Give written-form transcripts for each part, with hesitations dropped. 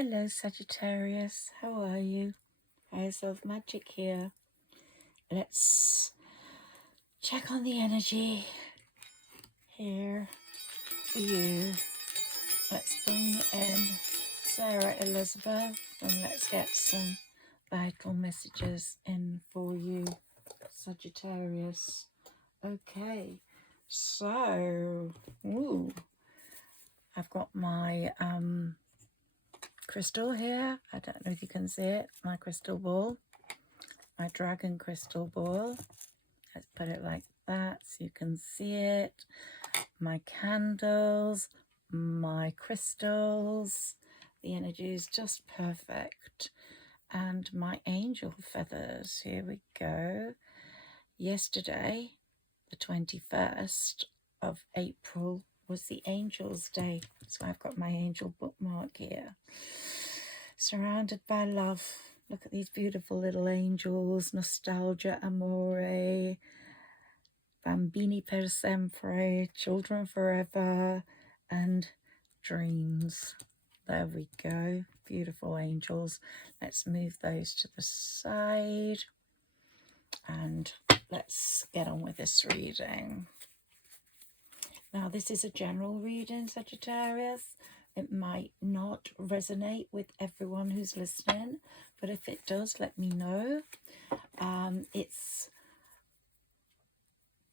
Hello Sagittarius, how are you? Eyes of Magic here. Let's check on the energy here for you. Let's bring in Sarah Elizabeth and let's get some vital messages in for you, Sagittarius. Okay, so I've got my crystal here. I don't know if you can see it, my crystal ball, my dragon crystal ball. Let's put it like that so you can see it. My candles, my crystals, the energy is just perfect. And my angel feathers, here we go. Yesterday, the 21st of April, was the Angels Day. So I've got my angel bookmark here. Surrounded by love. Look at these beautiful little angels. Nostalgia, amore, bambini per sempre, children forever, and dreams. There we go. Beautiful angels. Let's move those to the side. And let's get on with this reading. Now, this is a general reading, Sagittarius. It might not resonate with everyone who's listening, but if it does, let me know. It's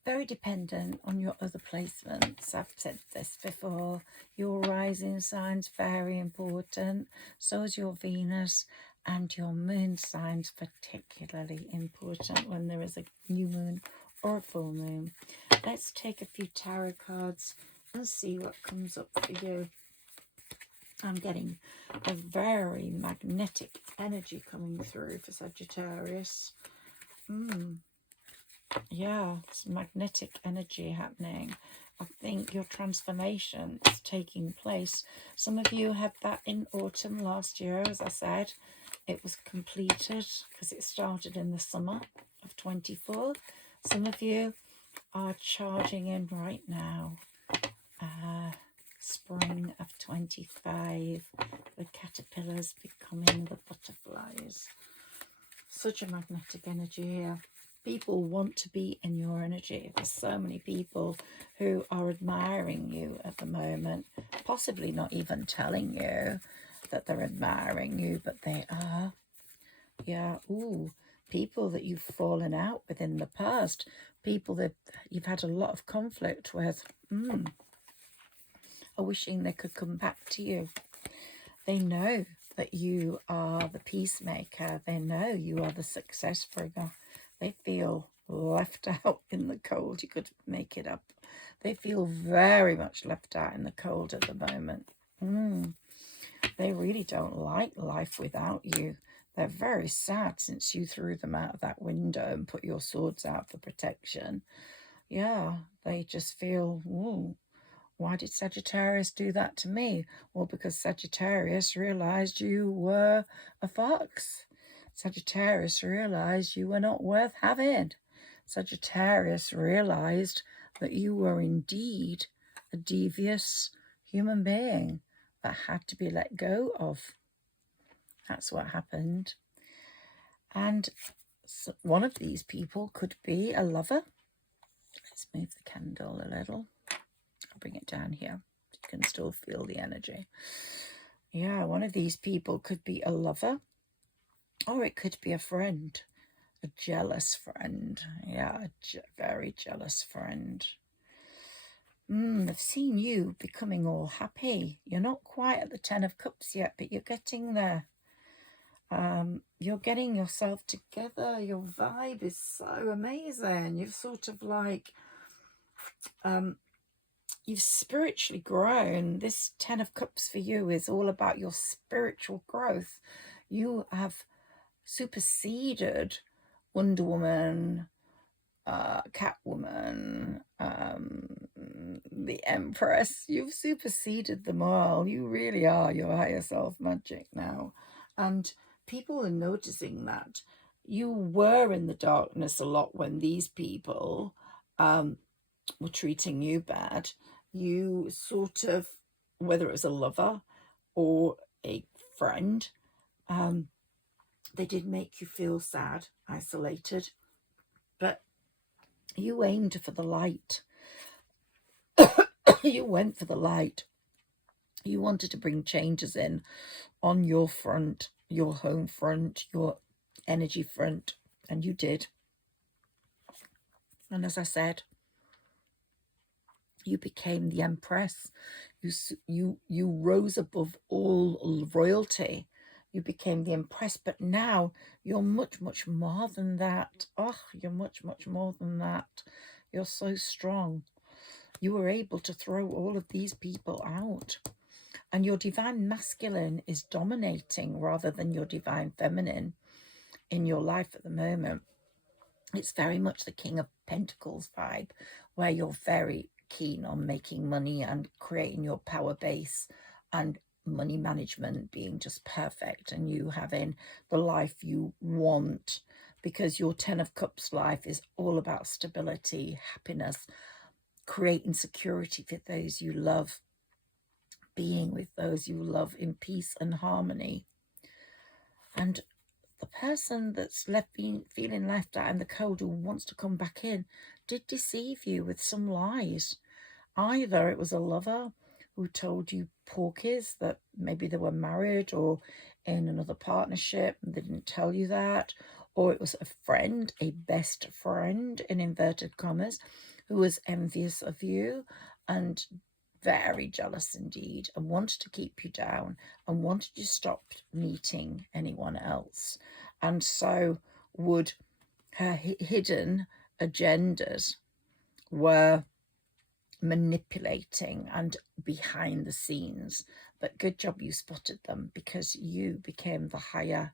very dependent on your other placements. I've said this before. Your rising sign's very important. So is your Venus, and your moon sign's particularly important when there is a new moon or a full moon. Let's take a few tarot cards and see what comes up for you. I'm getting a very magnetic energy coming through for Sagittarius. Yeah, it's magnetic energy happening. I think your transformation is taking place. Some of you had that in autumn last year, as I said. It was completed because it started in the summer of 24. Some of you are charging in right now. Spring of 25, the caterpillars becoming the butterflies. Such a magnetic energy here. People want to be in your energy. There's so many people who are admiring you at the moment, possibly not even telling you that they're admiring you, but they are. Yeah, people that you've fallen out with in the past, people that you've had a lot of conflict with, are wishing they could come back to you. They know that you are the peacemaker. They know you are the success bringer. They feel left out in the cold. You could make it up. They feel very much left out in the cold at the moment. They really don't like life without you. They're very sad since you threw them out of that window and put your swords out for protection. Yeah, they just feel, why did Sagittarius do that to me? Well, because Sagittarius realized you were a fox. Sagittarius realized you were not worth having. Sagittarius realized that you were indeed a devious human being that had to be let go of. That's what happened. And one of these people could be a lover. Let's move the candle a little. I'll bring it down here. You can still feel the energy. Yeah, one of these people could be a lover, or it could be a friend, a jealous friend. Yeah, a very jealous friend. They've seen you becoming all happy. You're not quite at the 10 of Cups yet, but you're getting there. You're getting yourself together. Your vibe is so amazing. You've sort of like, you've spiritually grown. This 10 of Cups for you is all about your spiritual growth. You have superseded Wonder Woman, Catwoman, the Empress. You've superseded them all. You really are your higher self magic now. And people are noticing that. You were in the darkness a lot when these people were treating you bad. You sort of, whether it was a lover or a friend. They did make you feel sad, isolated, but you aimed for the light. You went for the light. You wanted to bring changes in on your front, your home front, your energy front, and you did. And as I said, you became the Empress. You rose above all royalty. You became the Empress, but now you're much, much more than that. Oh, you're much, much more than that. You're so strong. You were able to throw all of these people out. And your divine masculine is dominating rather than your divine feminine in your life at the moment. It's very much the King of Pentacles vibe, where you're very keen on making money and creating your power base and money management being just perfect, and you having the life you want, because your 10 of Cups life is all about stability, happiness, creating security for those you love, being with those you love in peace and harmony. And the person that's feeling left out in the cold, who wants to come back in, did deceive you with some lies. Either it was a lover who told you porkies that maybe they were married or in another partnership and they didn't tell you that, or it was a friend, a best friend in inverted commas, who was envious of you and very jealous indeed, and wanted to keep you down and wanted you to stop meeting anyone else. And so would her hidden agendas were manipulating and behind the scenes. But good job you spotted them, because you became the higher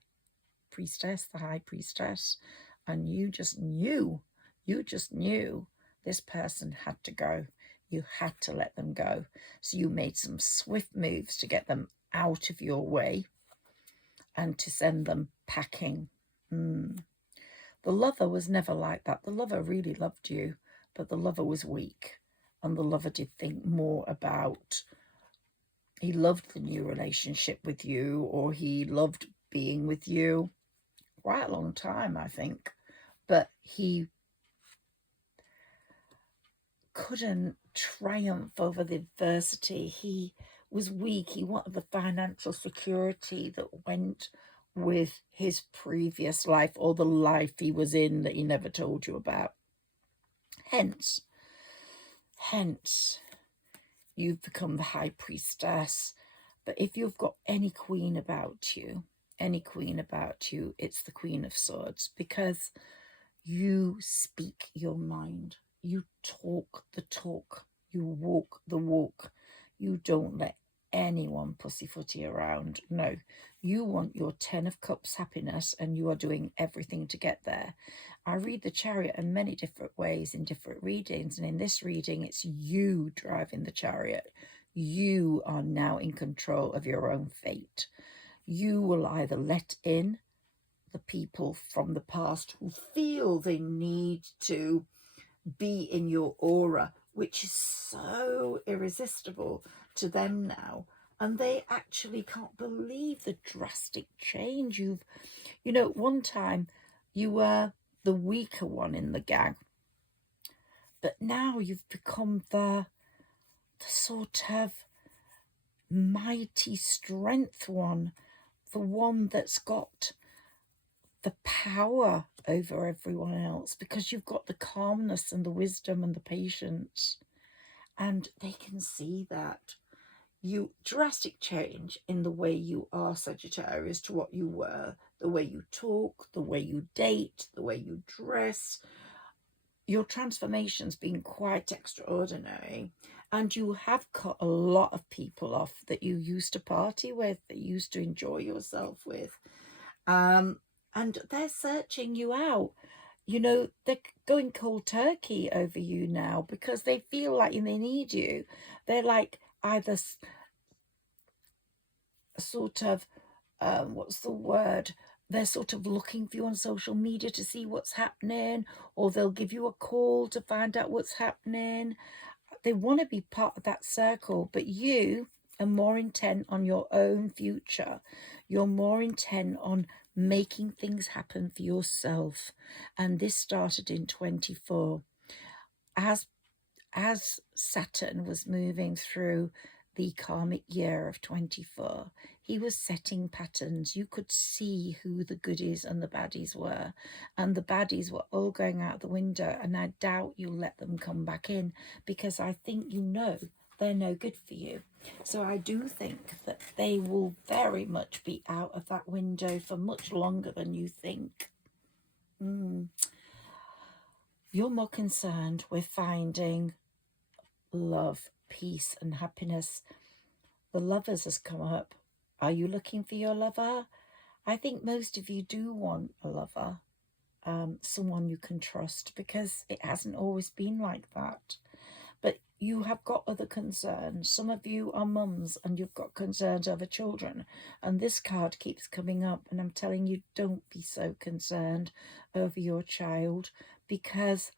priestess, the high priestess, and you just knew this person had to go. You had to let them go. So you made some swift moves to get them out of your way and to send them packing. The lover was never like that. The lover really loved you, but the lover was weak. And the lover did think more about, he loved the new relationship with you, or he loved being with you quite a long time, I think. But he couldn't triumph over the adversity. He was weak. He wanted the financial security that went with his previous life, or the life he was in that he never told you about. Hence, you've become the high priestess. But if you've got any queen about you, it's the Queen of Swords, because you speak your mind. You talk the talk. You walk the walk. You don't let anyone pussyfooty around. No, you want your 10 of Cups happiness, and you are doing everything to get there. I read the Chariot in many different ways in different readings, and in this reading it's you driving the chariot. You are now in control of your own fate. You will either let in the people from the past who feel they need to be in your aura, which is so irresistible to them now, and they actually can't believe the drastic change you've, one time you were the weaker one in the gang, but now you've become the sort of mighty strength one, the one that's got the power over everyone else, because you've got the calmness and the wisdom and the patience, and they can see that. You drastic change in the way you are, Sagittarius, to what you were, the way you talk, the way you date, the way you dress. Your transformation's been quite extraordinary, and you have cut a lot of people off that you used to party with, that you used to enjoy yourself with. And they're searching you out. They're going cold turkey over you now because they feel like they need you. They're like either sort of, what's the word? They're sort of looking for you on social media to see what's happening, or they'll give you a call to find out what's happening. They want to be part of that circle, but you, and more intent on your own future. You're more intent on making things happen for yourself. And this started in 24. As Saturn was moving through the karmic year of 24, he was setting patterns. You could see who the goodies and the baddies were, and the baddies were all going out the window, and I doubt you'll let them come back in, because I think you know they're no good for you. So I do think that they will very much be out of that window for much longer than you think. You're more concerned with finding love, peace, and happiness. The Lovers has come up. Are you looking for your lover? I think most of you do want a lover, someone you can trust, because it hasn't always been like that. But you have got other concerns. Some of you are mums and you've got concerns over children, and this card keeps coming up, and I'm telling you, don't be so concerned over your child, because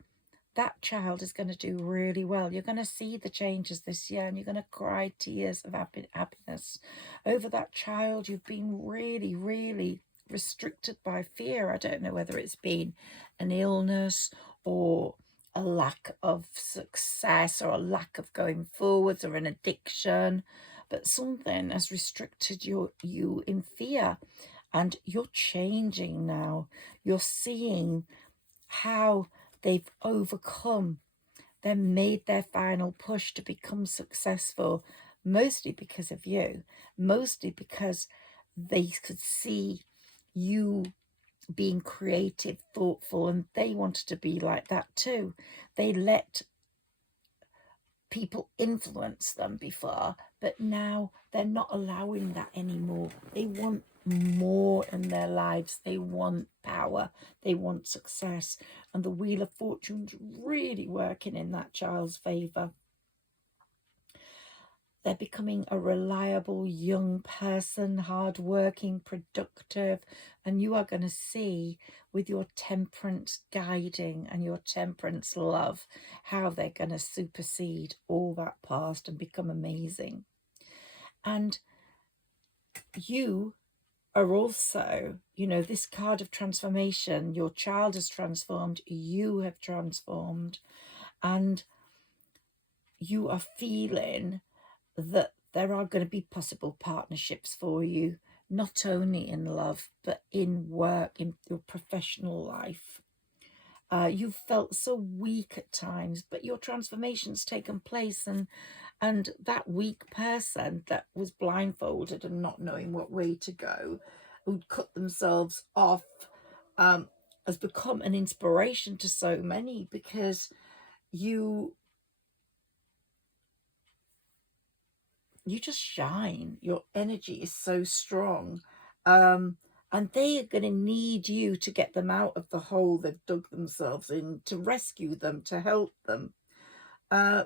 that child is going to do really well. You're going to see the changes this year, and you're going to cry tears of happiness over that child. You've been really, really restricted by fear. I don't know whether it's been an illness or a lack of success or a lack of going forwards or an addiction, but something has restricted you in fear, and you're changing now. You're seeing how they've overcome, they made their final push to become successful, mostly because of you, mostly because they could see you being creative, thoughtful, and they wanted to be like that too. They let people influence them before, but now they're not allowing that anymore. They want more in their lives. They want power. They want success. And the Wheel of Fortune's really working in that child's favour. They're becoming a reliable young person, hardworking, productive, and you are going to see with your temperance guiding and your temperance love how they're going to supersede all that past and become amazing. And you are also, you know, this card of transformation. Your child has transformed, you have transformed, and you are feeling that there are going to be possible partnerships for you, not only in love, but in work, in your professional life. You've felt so weak at times, but your transformation's taken place, and that weak person that was blindfolded and not knowing what way to go, who'd cut themselves off, has become an inspiration to so many, because you just shine. Your energy is so strong. And they are going to need you to get them out of the hole they've dug themselves in, to rescue them, to help them.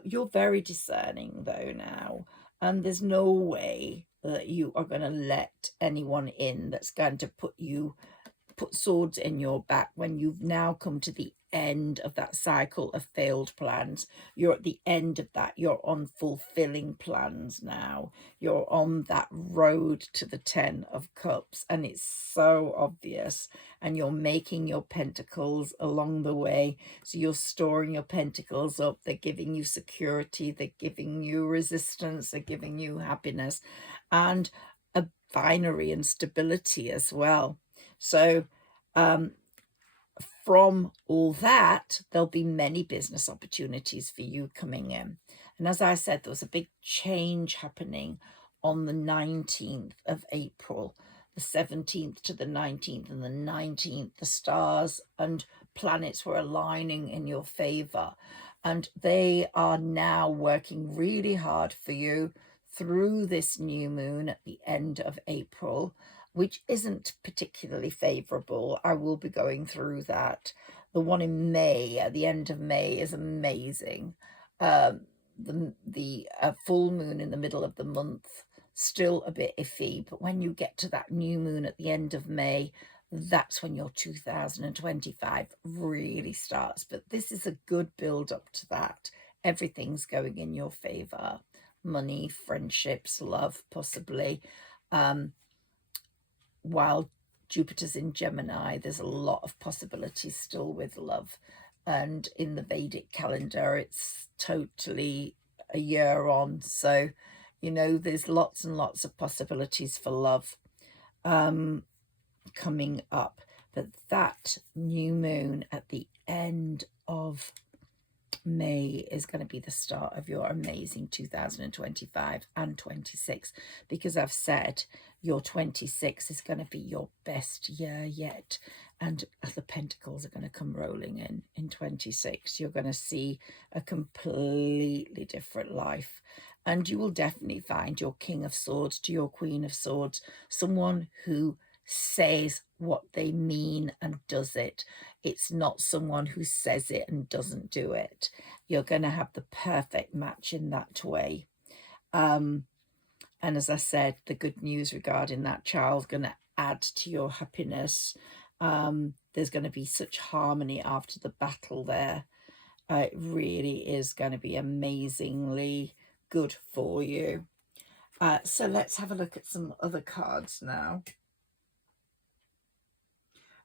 You're very discerning though now, and there's no way that you are going to let anyone in that's going to put swords in your back when you've now come to the end of that cycle of failed plans. You're at the end of that. You're on fulfilling plans now. You're on that road to the 10 of Cups, and it's so obvious, and you're making your pentacles along the way. So you're storing your pentacles up. They're giving you security, they're giving you resistance, they're giving you happiness, and a binary and stability as well. So from all that, there'll be many business opportunities for you coming in. And as I said, there was a big change happening on the 19th of April, the 17th to the 19th, and the 19th, the stars and planets were aligning in your favor. And they are now working really hard for you through this new moon at the end of April, which isn't particularly favorable. I will be going through that. The one in May, at the end of May, is amazing. The full moon in the middle of the month, still a bit iffy, but when you get to that new moon at the end of May, that's when your 2025 really starts. But this is a good build up to that. Everything's going in your favor. money, friendships, love, possibly. While Jupiter's in Gemini, there's a lot of possibilities still with love. And in the Vedic calendar, it's totally a year on. So, you know, there's lots and lots of possibilities for love coming up. But that new moon at the end of May is going to be the start of your amazing 2025 and 26, because I've said your 26 is going to be your best year yet, and the pentacles are going to come rolling in 26. You're going to see a completely different life, and you will definitely find your King of Swords to your Queen of Swords, someone who says what they mean and does it. It's not someone who says it and doesn't do it. You're going to have the perfect match in that way. And as I said, the good news regarding that child's going to add to your happiness. There's going to be such harmony after the battle there. It really is going to be amazingly good for you. So let's have a look at some other cards now.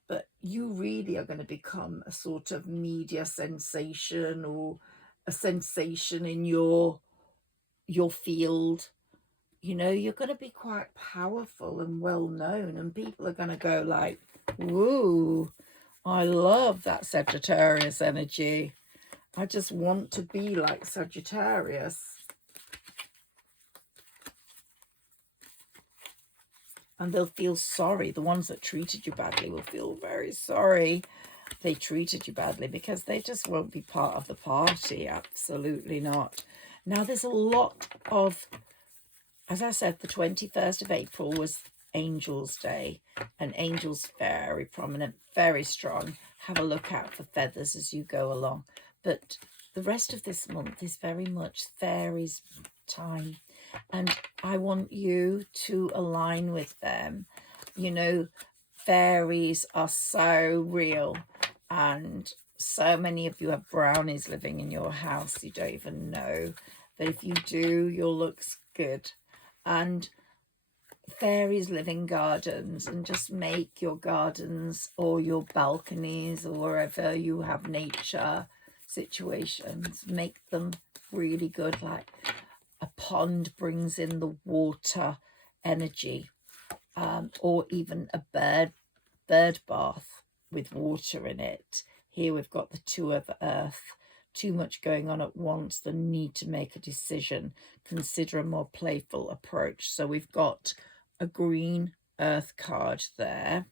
But you really are going to become a sort of media sensation, or a sensation in your field. You know, you're going to be quite powerful and well known, and people are going to go like, whoa, I love that Sagittarius energy. I just want to be like Sagittarius. And they'll feel sorry. The ones that treated you badly will feel very sorry they treated you badly, because they just won't be part of the party. Absolutely not. Now, there's a lot of, as I said, the 21st of April was Angels Day, and angels very prominent, very strong. Have a look out for feathers as you go along. But the rest of this month is very much fairies time. And I want you to align with them. You know, fairies are so real, and so many of you have brownies living in your house. You don't even know. But if you do, your looks good. And fairies live in gardens, and just make your gardens or your balconies or wherever you have nature situations, make them really good. Like a pond brings in the water energy, or even a bird bath with water in it. Here we've got the Two of Earth. Too much going on at once, the need to make a decision. Consider a more playful approach. So we've got a green Earth card there.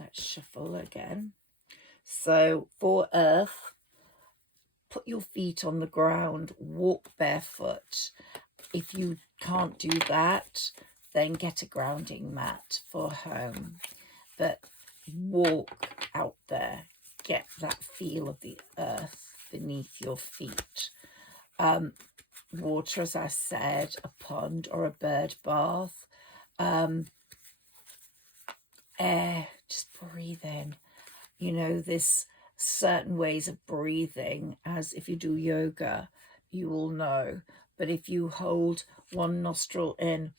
Let's shuffle again. So for Earth, put your feet on the ground, walk barefoot. If you can't do that, then get a grounding mat for home. But walk out there, get that feel of the earth beneath your feet. Water, as I said, a pond or a bird bath. Air, just breathe in. You know, this certain ways of breathing, as if you do yoga, you will know. But if you hold one nostril in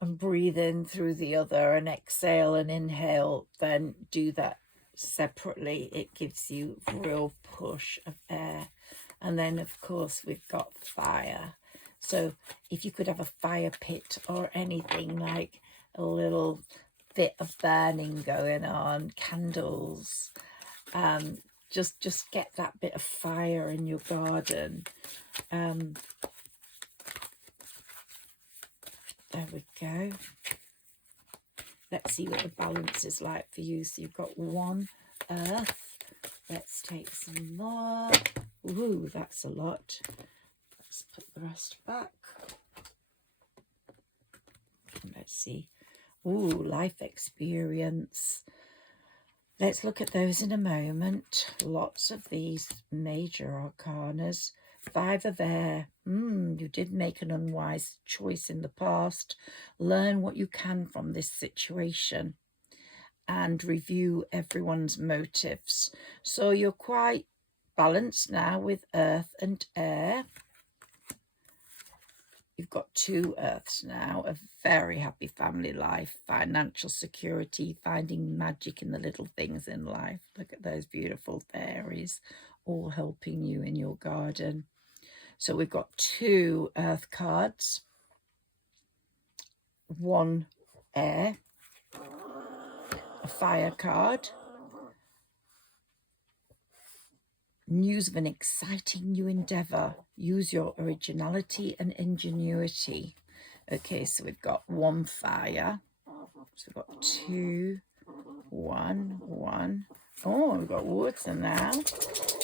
and breathe in through the other and exhale and inhale, then do that separately. It gives you real push of air. And then, of course, we've got fire. So if you could have a fire pit or anything, like a little bit of burning going on, candles, just get that bit of fire in your garden. There we go. Let's see what the balance is like for you. So you've got one earth. Let's take some more. Ooh, that's a lot. Let's put the rest back. Let's see. Ooh, life experience. Let's look at those in a moment. Lots of these major arcanas. Five of Air. You did make an unwise choice in the past. Learn what you can from this situation and review everyone's motives. So you're quite balanced now with Earth and Air. You've got 2 earths now, a very happy family life, financial security, finding magic in the little things in life. Look at those beautiful fairies all helping you in your garden. So we've got 2 earth cards, 1 air, a fire card, news of an exciting new endeavour. Use your originality and ingenuity. Okay, so we've got 1 fire. So we've got 2, 1, 1. Oh, we've got water now.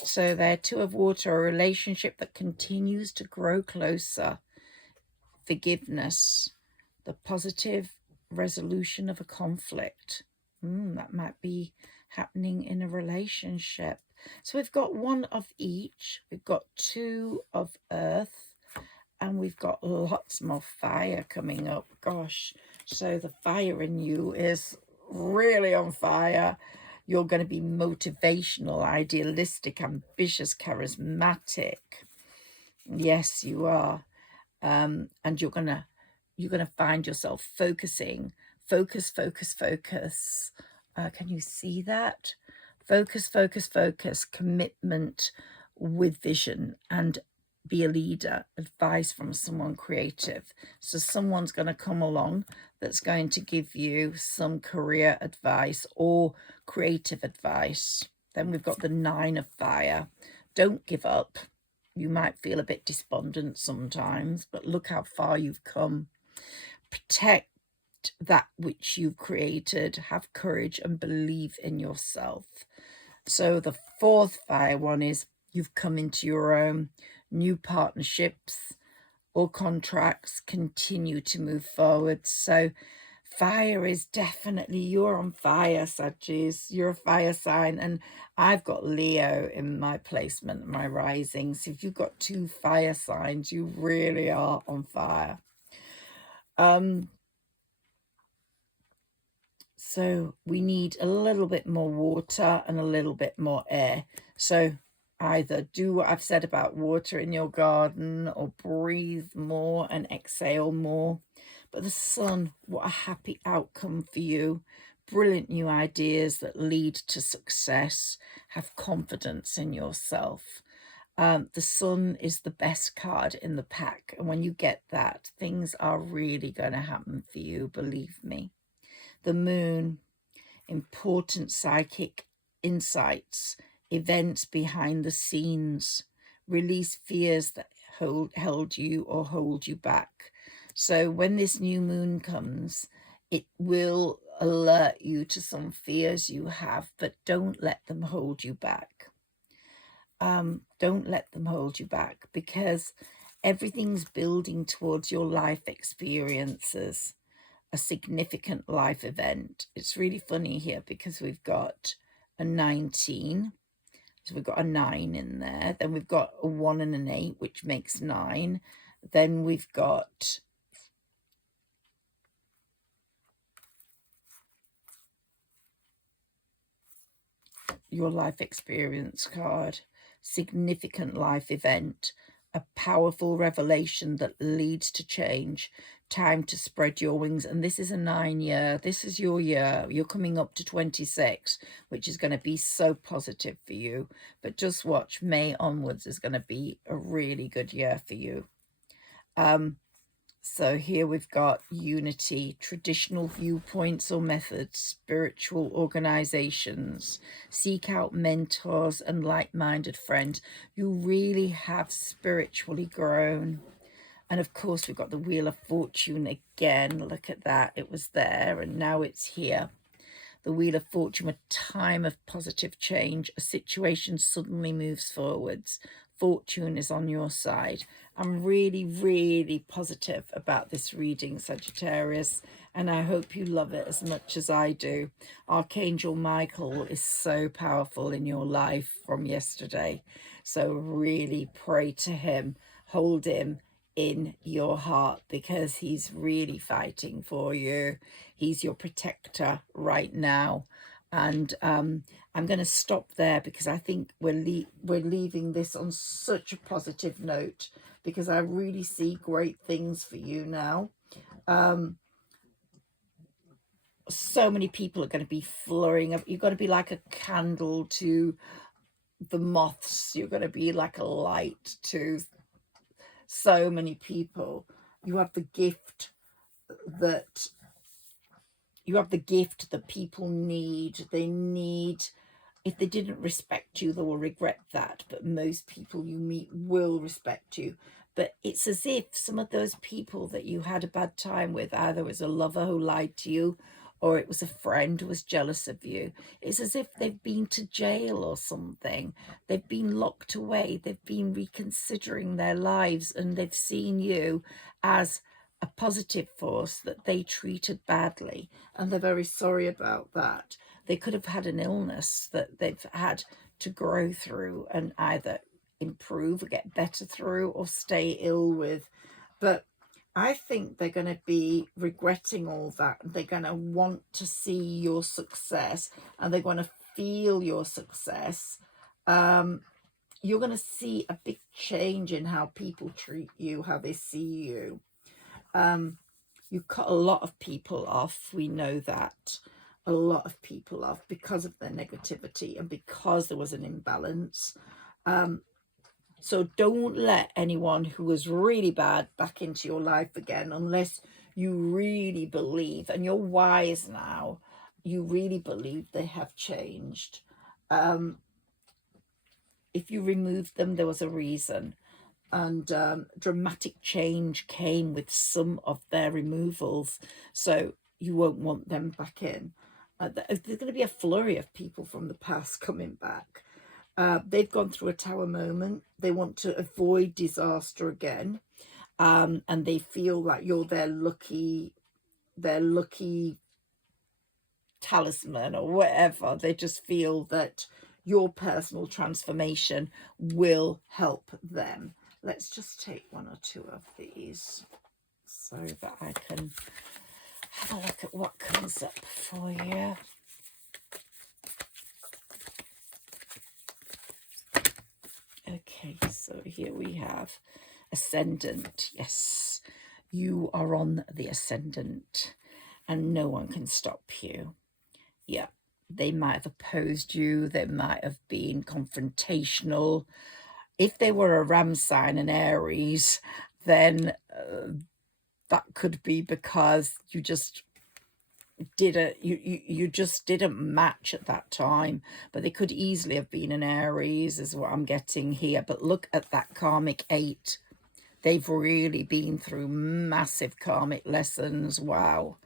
So they're 2 of water, a relationship that continues to grow closer. Forgiveness, the positive resolution of a conflict. That might be happening in a relationship. So we've got 1 of each. We've got 2 of earth, and we've got lots more fire coming up. Gosh, so the fire in you is really on fire. You're going to be motivational, idealistic, ambitious, charismatic. Yes, you are. And you're gonna find yourself focusing. Focus. Can you see that? Focus. Commitment with vision, and be a leader. Advice from someone creative. So someone's going to come along that's going to give you some career advice or creative advice. Then we've got the 9 of fire. Don't give up. You might feel a bit despondent sometimes, but look how far you've come. Protect that which you've created. Have courage and believe in yourself. So the 4th fire one is you've come into your own. New partnerships or contracts continue to move forward. So fire is definitely, you're on fire, Sagittarius. You're a fire sign, and I've got Leo in my placement, my rising. So if you've got 2 fire signs, you really are on fire. So we need a little bit more water and a little bit more air. So either do what I've said about water in your garden, or breathe more and exhale more. But the sun, what a happy outcome for you. Brilliant new ideas that lead to success. Have confidence in yourself. The sun is the best card in the pack. And when you get that, things are really going to happen for you, believe me. The moon, important psychic insights, events behind the scenes, release fears that held you or hold you back. So when this new moon comes, it will alert you to some fears you have, but don't let them hold you back. Don't let them hold you back, because everything's building towards your life experiences, a significant life event. It's really funny here because we've got a 19. So we've got a 9 in there. Then we've got a 1 and an 8, which makes 9. Then we've got your life experience card, significant life event, a powerful revelation that leads to change, time to spread your wings. And this is a 9 year. This is your year. You're coming up to 26, which is going to be so positive for you. But just watch, May onwards is going to be a really good year for you. So here we've got unity, traditional viewpoints or methods, spiritual organizations, seek out mentors and like-minded friends. You really have spiritually grown. And of course, we've got the Wheel of Fortune again. Look at that. It was there and now it's here. The Wheel of Fortune, a time of positive change. A situation suddenly moves forwards. Fortune is on your side. I'm really, really positive about this reading, Sagittarius, and I hope you love it as much as I do. Archangel Michael is so powerful in your life from yesterday. So really pray to him, hold him in your heart, because he's really fighting for you. He's your protector right now. And I'm going to stop there because I think we're leaving this on such a positive note because I really see great things for you now. So many people are going to be flurrying up. You're going to be like a candle to the moths. You're going to be like a light to so many people. You have the gift that people need. They need, if they didn't respect you, they will regret that. But most people you meet will respect you. But it's as if some of those people that you had a bad time with, either it was a lover who lied to you, or it was a friend who was jealous of you. It's as if they've been to jail or something. They've been locked away. They've been reconsidering their lives, and they've seen you as a positive force that they treated badly, and they're very sorry about that. They could have had an illness that they've had to grow through and either improve or get better through or stay ill with. But I think they're going to be regretting all that. They're going to want to see your success, and they're going to feel your success. You're going to see a big change in how people treat you, how they see you. You cut a lot of people off. We know that. A lot of people off because of their negativity and because there was an imbalance. So don't let anyone who was really bad back into your life again, unless you really believe, and you're wise now, you really believe they have changed. If you removed them, there was a reason. And dramatic change came with some of their removals. So you won't want them back in. There's going to be a flurry of people from the past coming back. They've gone through a tower moment. They want to avoid disaster again. And they feel like you're their lucky talisman or whatever. They just feel that your personal transformation will help them. Let's just take one or two of these so that I can have a look at what comes up for you. Okay, so here we have ascendant. Yes, you are on the ascendant and no one can stop you. Yeah, they might have opposed you. They might have been confrontational. If they were a ram sign, an Aries, then that could be because you just you just didn't match at that time. But they could easily have been an Aries, is what I'm getting here. But look at that karmic 8. They've really been through massive karmic lessons. Wow.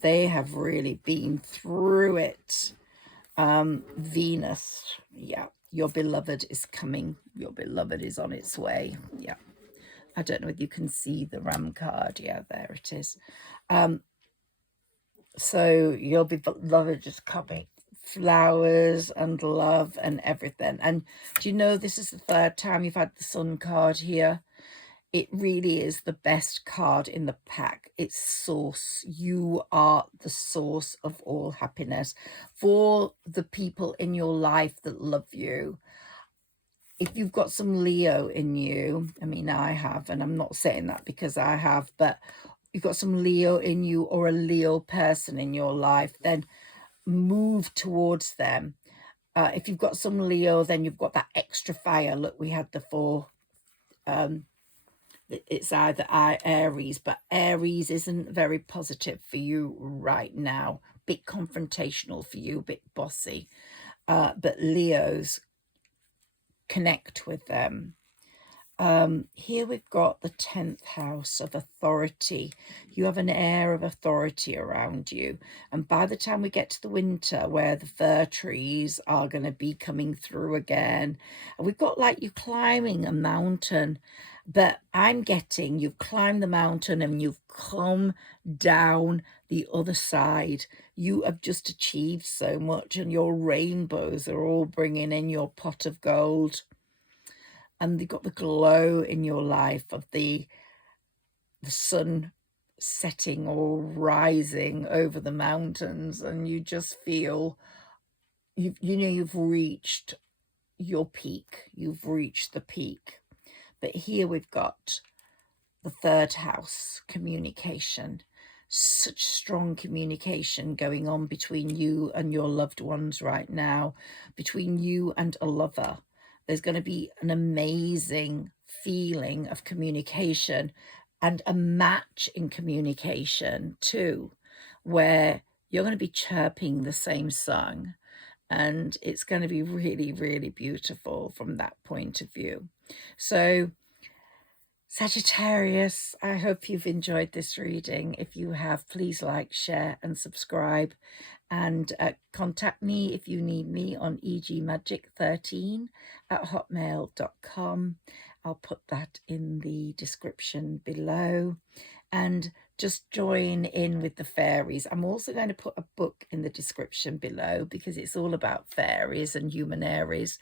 They have really been through it. Venus, yeah. Your beloved is coming. Your beloved is on its way. Yeah. I don't know if you can see the ram card. Yeah, there it is. So your beloved is coming. Flowers and love and everything. And do you know this is the 3rd time you've had the sun card here? It really is the best card in the pack. It's source. You are the source of all happiness for the people in your life that love you. If you've got some Leo in you, I mean, I have, and I'm not saying that because I have, but you've got some Leo in you or a Leo person in your life, then move towards them. If you've got some Leo, then you've got that extra fire. Look, we had the 4. It's either Aries, but Aries isn't very positive for you right now. Bit confrontational for you, a bit bossy. But Leos, connect with them. Here we've got the 10th house of authority. You have an air of authority around you. And by the time we get to the winter, where the fir trees are going to be coming through again, and we've got like you climbing a mountain. But I'm getting you've climbed the mountain and you've come down the other side. You have just achieved so much, and your rainbows are all bringing in your pot of gold. And you've got the glow in your life of the sun setting or rising over the mountains, and you just feel you've reached your peak. You've reached the peak. But here we've got the third house, communication. Such strong communication going on between you and your loved ones right now, between you and a lover. There's going to be an amazing feeling of communication and a match in communication too, where you're going to be chirping the same song, and it's going to be really, really beautiful from that point of view. So Sagittarius, I hope you've enjoyed this reading. If you have, please like, share and subscribe, and contact me if you need me on egmagic13@hotmail.com. I'll put that in the description below, and just join in with the fairies. I'm also going to put a book in the description below because it's all about fairies and Humanairies.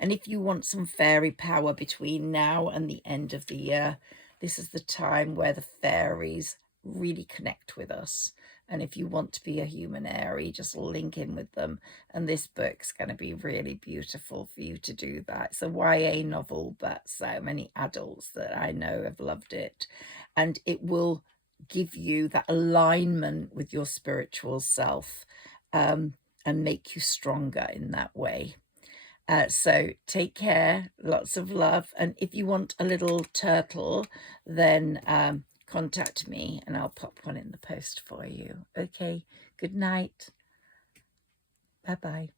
And if you want some fairy power between now and the end of the year, this is the time where the fairies really connect with us. And if you want to be a Humanairy, just link in with them. And this book's going to be really beautiful for you to do that. It's a YA novel, but so many adults that I know have loved it. And it will give you that alignment with your spiritual self, and make you stronger in that way. So take care, lots of love. And if you want a little turtle, then contact me and I'll pop one in the post for you. Okay, good night. Bye-bye.